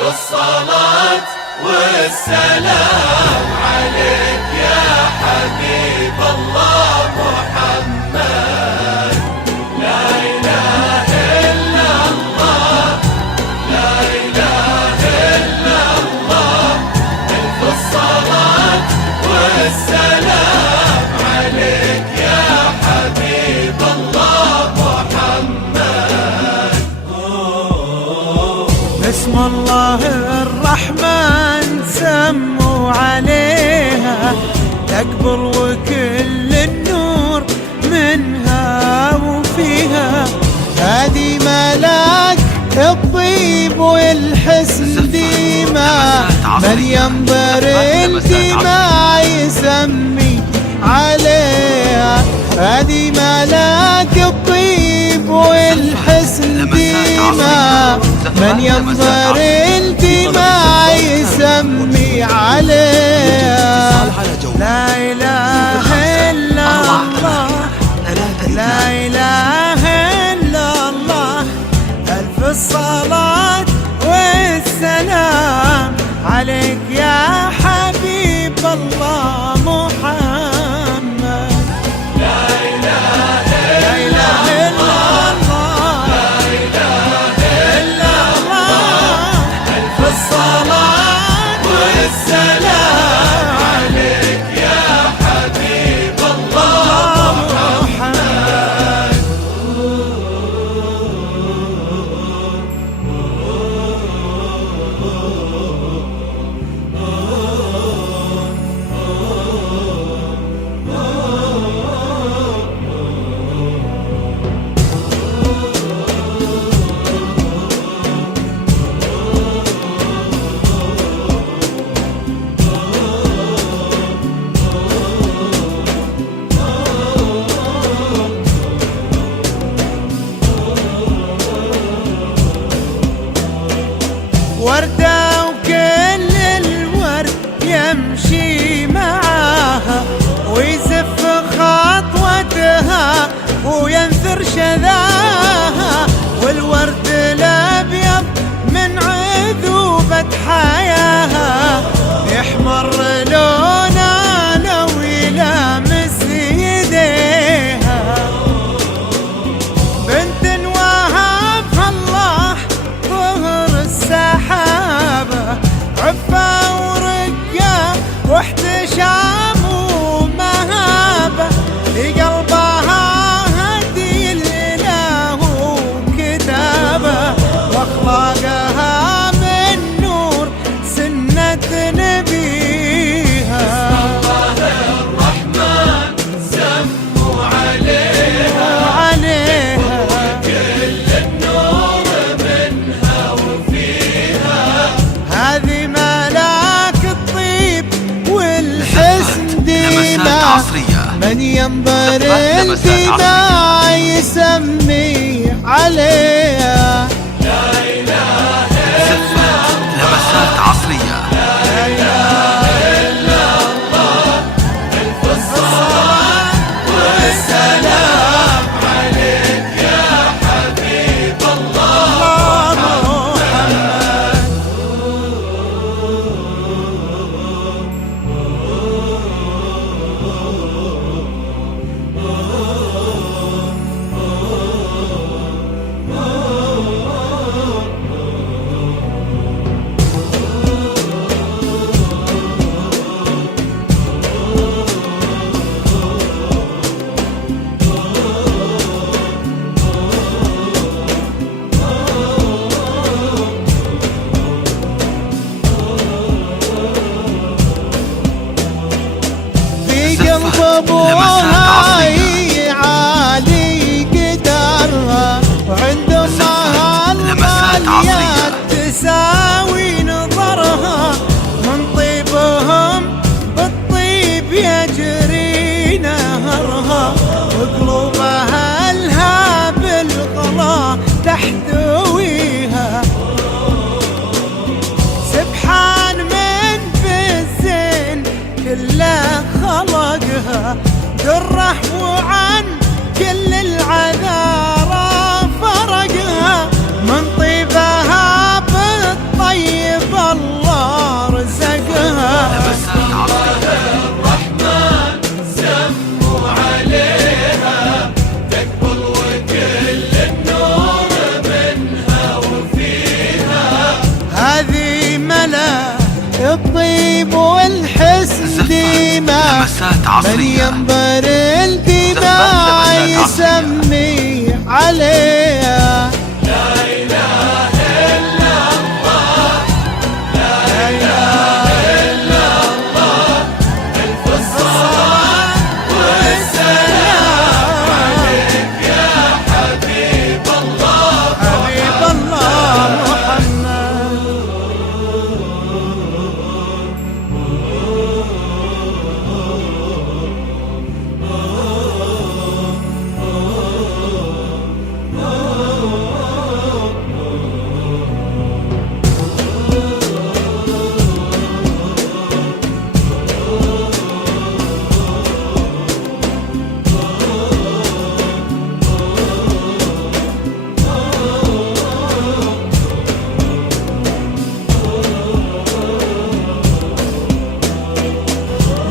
الصلاة والسلام عليك يا حبيب الله محمد. لا إله إلا الله، لا إله إلا الله، ألف الصلاة والسلام عليك يا حبيب الله محمد. بسم الله الرحمن سموا عليها تكبر وكل النور منها وفيها. هذه ملاك الطيب والحسن ديما، من ينظر الدماء يسمي عليها. هذه ملاك الطيب والحسن ديما، من ينظر الدماء يسمي عليها. لا إله إلا الله، لا إله إلا الله، ألف الصلاة والسلام عليك يا حبيب الله محمد. لا إله لا إله إلا الله، لا إله إلا الله، ألف الصلاة والسلام عليك يا حبيب الله محمد. وردة وكل الورد يمشي معاها، ويزف خطوتها وينثر شذاها. والورد الأبيض من عذوبة حياها يحمر لونه لو يلامس يديها. بنت وهبها الله ظهر السحابة، عفة ورقة واحتشام ومهابة. لقلبها هدي الإله وكتابة، واخلاقها من نور سنة نبيها. الله الرحمن سموا عليها كل النور منها وفيها. هذه ملاك الطيب والحسن ديما، من ينظر الدماء يسمي عليها. لا إله إلا لمسات عصرية. لا إله إلا الله، ألف الصلاة والسلام عليك يا حبيب الله محمد. في قلب ابوها عالي قدرها، وعند امها الغاليات تساوي نظرها. من طيبهم بالطيب يجري نهرها، وقلوبها لها بالغلا تحتويها. سبحان من في الزين كله خلقها، دره وعن كل العذارى فرقها. من طيبها بالطيب لمسات من عصرية. ينظر الدماء يسمي عليها. لا إله إلا الله، لا إله إلا الله، ألف الصلاة والسلام عليك يا حبيب الله، حبيب الله محمد.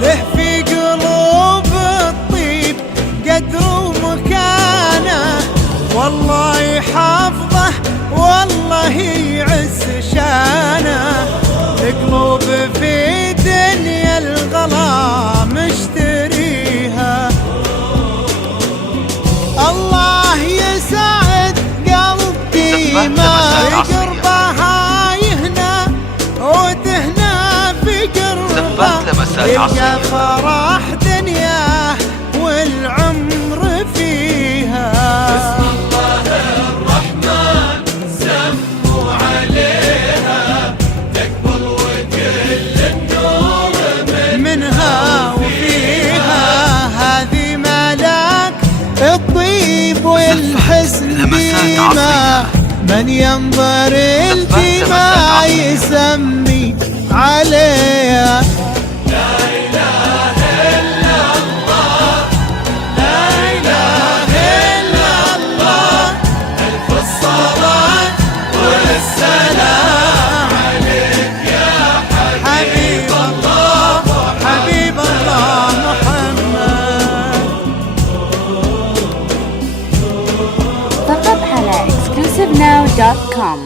له في قلوب الطيب قدر ومكانه، والله يحفظه والله يعز شانه. القلوب في دنيا الغلا مشتريها، الله يسعد قلبي ما قربها يهنى وتهنى في قربه، يلقى فرح دنياه والعمر فيها. بسم الله الرحمن سموا عليها، تقبل وكل النور منها وفيها. هذه ملاك الطيب والحسن لمسات عصرية. ديما، من ينظر الدماء يسمي عليها. لا إله إلا الله، لا إله إلا الله، ألف الصلاة والسلام عليك يا حبيب الله، حبيب الله محمد. فقط على exclusivenow.com.